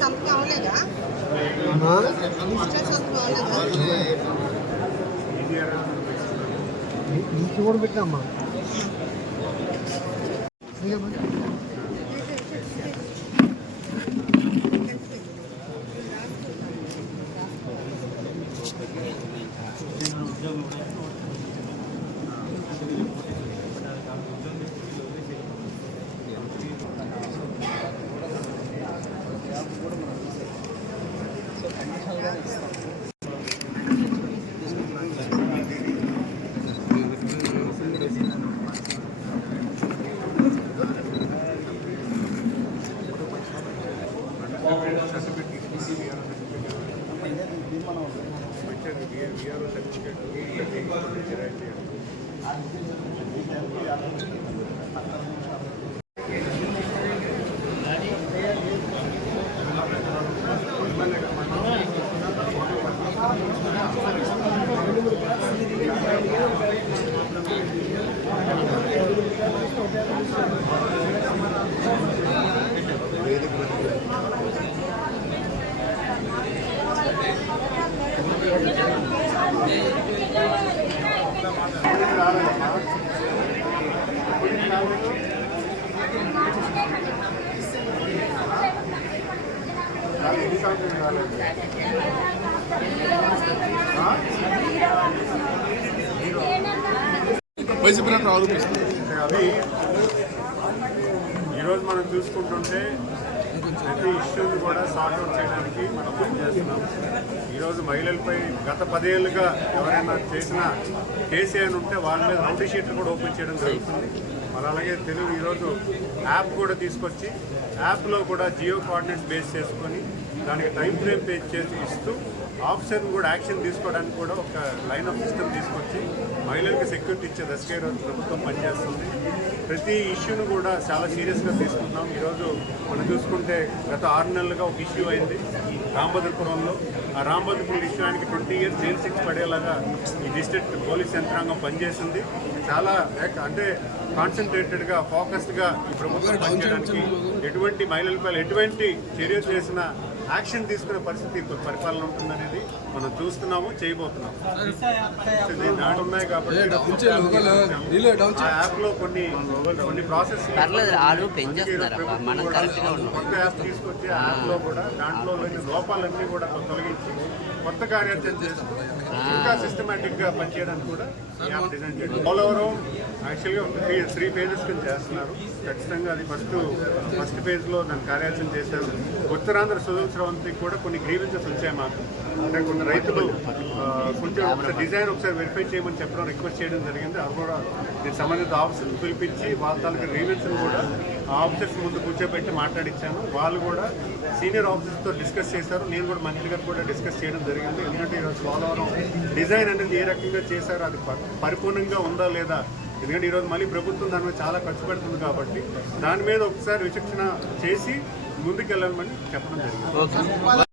సంతకం అవ్వలేదా? సంతకం అవ్వలేదా? ఇంటి కూడా పెట్టామ్మా. అవి ఈరోజు మనం చూసుకుంటుంటే ప్రతి ఇష్యూని కూడా సార్ట్అవుట్ చేయడానికి మనం పనిచేస్తున్నాం. ఈరోజు మహిళలపై గత 10 ఏళ్ళుగా ఎవరైనా చేసిన కేసు ఏమైనా ఉంటే వాళ్ళ మీద రౌడీ షీట్లు కూడా ఓపెన్ చేయడం జరుగుతుంది. అలాగే తెలుగు ఈరోజు యాప్ కూడా తీసుకొచ్చి యాప్లో కూడా జియో కోఆర్డినేట్స్ బేస్ చేసుకొని దానికి టైం ఫ్రేమ్ పే చేసి ఇస్తూ ఆఫీసర్ని కూడా యాక్షన్ తీసుకోవడానికి కూడా ఒక లైన్ ఆఫ్ సిస్టమ్ తీసుకొచ్చి మహిళలకు సెక్యూరిటీ ఇచ్చే దశగా ఈరోజు ప్రభుత్వం పనిచేస్తుంది. ప్రతి ఇష్యూను కూడా చాలా సీరియస్గా తీసుకుంటున్నాం. ఈరోజు మనం చూసుకుంటే గత 6 నెలలుగా ఒక ఇష్యూ అయింది రాంభద్రపురంలో. ఆ రాంభద్రపురం ఇష్యూకి 20 ఇయర్స్ జైలు శిక్ష పడేలాగా ఈ డిస్ట్రిక్ట్ పోలీస్ యంత్రాంగం పనిచేసింది. చాలా అంటే కాన్సన్ట్రేటెడ్గా ఫోకస్డ్గా ఈ ప్రభుత్వం పనిచేయడానికి ఎటువంటి మహిళలపై ఎటువంటి చర్య చేసిన యాక్షన్ తీసుకునే పరిస్థితి పరిపాలన ఉంటుందనేది మనం చూస్తున్నాము, చేయబోతున్నాము. దాంట్లో ఉన్నాయి కాబట్టి ఆ యాప్లో కొన్ని ప్రాసెస్ కొత్త యాప్ తీసుకొచ్చి ఆ యాప్లో కూడా దాంట్లో లోపాలన్నీ కూడా తొలగించి కొత్త కార్యాచరణ చేసి ఇంకా సిస్టమేటిక్గా పనిచేయడానికి కూడా ఈ యాప్ డిజైన్ చేయాలి. పోలవరం యాక్చువల్గా 3 phases కింద చేస్తున్నారు. ఖచ్చితంగా అది ఫస్ట్ ఫేజ్లో దాన్ని కార్యాచరణ చేశారు. ఉత్తరాంధ్ర సుజల స్రవంతికి కూడా కొన్ని గ్రీవెన్సెస్ వచ్చాయి మాకు. అంటే కొన్ని రైతులు కొంచెం ఒకసారి డిజైన్ ఒకసారి వెరిఫై చేయమని చెప్పడం రిక్వెస్ట్ చేయడం జరిగింది. అది కూడా నేను సంబంధిత ఆఫీసర్ని పిలిపించి వాళ్ళ తాలూకు గ్రీవెన్స్ని కూడా ఆఫీసర్స్ ముందు కూర్చోబెట్టి మాట్లాడించాను. వాళ్ళు కూడా సీనియర్ ఆఫీసర్స్తో డిస్కస్ చేశారు. నేను కూడా మంత్రి గారు కూడా డిస్కస్ చేయడం జరిగింది. ఎందుకంటే ఈరోజు పోలవరం డిజైన్ అనేది ఏ రకంగా చేశారో అది పరిపూర్ణంగా ఉందా లేదా, ఎందుకంటే ఈరోజు మళ్ళీ ప్రభుత్వం దాని మీద చాలా ఖర్చు పెడుతుంది కాబట్టి దాని మీద ఒకసారి విచక్షణ చేసి ముందుకెళ్ళాలని చెప్పడం జరిగింది.